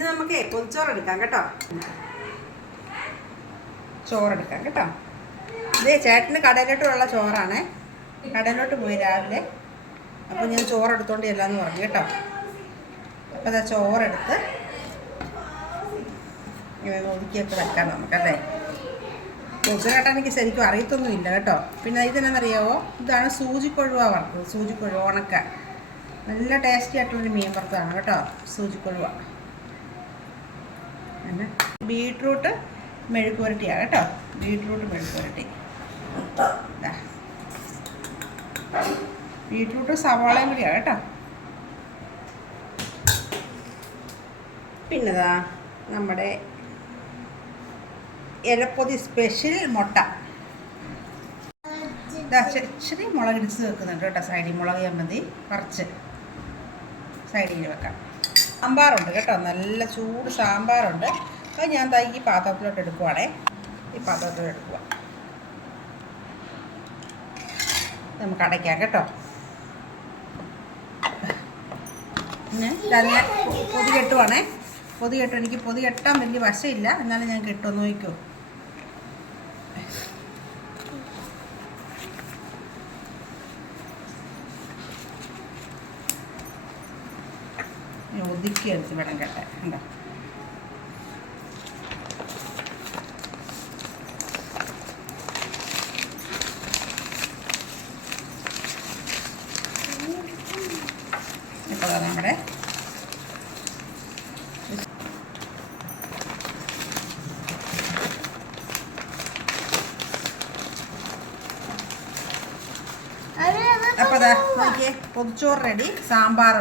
ഇന്ന് നമുക്ക് പൊതിച്ചോറെടുക്കാം കേട്ടോ. ചോറെടുക്കാം കേട്ടോ. ഇതേ ചേട്ടന് കടയിലോട്ടുള്ള ചോറാണ്. കടയിലോട്ട് പോയി രാവിലെ. അപ്പോൾ ഞാൻ ചോറെടുത്തോണ്ട് ചെല്ലാന്ന് പറഞ്ഞു കേട്ടോ. അപ്പോൾ അതാ ചോറെടുത്ത് ഇങ്ങനെ ഒതുക്കിയൊക്കെ വെക്കാം നമുക്കല്ലേ. പൊതിച്ചോറേട്ടാ എനിക്ക് ശരിക്കും അറിയത്തൊന്നുമില്ല കേട്ടോ. പിന്നെ ഇതെന്നറിയാവോ, ഇതാണ് സൂചിക്കൊഴുവ വറുത്തത്. സൂചിക്കൊഴുവ ഉണക്ക നല്ല ടേസ്റ്റി ആയിട്ടുള്ളൊരു മീൻ വറുത്തതാണ് കേട്ടോ, സൂചിക്കൊഴുവ. പിന്നെ ബീട്രൂട്ട് മെഴുക്ക് പുരട്ടിയാണ് കേട്ടോ. ബീട്രൂട്ട് മെഴുക്ക് പുരട്ടി. ബീട്രൂട്ട് സവാളയും കൂടിയാണ് കേട്ടോ. പിന്നെതാ നമ്മുടെ ഇലപ്പൊതി സ്പെഷ്യൽ മുട്ട. ഇച്ചിരി മുളകിടിച്ച് വെക്കുന്നുണ്ട് കേട്ടോ. സൈഡിൽ മുളക് ചമ്മന്തി കുറച്ച് സൈഡിൽ വെക്കാം. സാമ്പാറുണ്ട് കേട്ടോ, നല്ല ചൂട് സാമ്പാറുണ്ട്. അത് ഞാൻ ഈ പാത്രത്തിലോട്ട് എടുക്കുവാണേ. ഈ പാത്രത്തിലോട്ട് എടുക്കുക. നമുക്ക് അടയ്ക്കാം കേട്ടോ. പിന്നെ നല്ല പൊതി കെട്ടുവാണേ. പൊതി കെട്ടും. എനിക്ക് പൊതി കെട്ടാൻ വലിയ വശമില്ല, എന്നാലും ഞാൻ കെട്ടുമെന്ന് നോക്കൂ. ഒതുക്കി എടുത്ത് വേണം കെട്ടാൻ. ഉണ്ടോ? ഇപ്പോൾ നമ്മുടെ അപ്പോൾ അതാ നോക്കിയേ, പൊതിച്ചോറ് റെഡി. സാമ്പാർ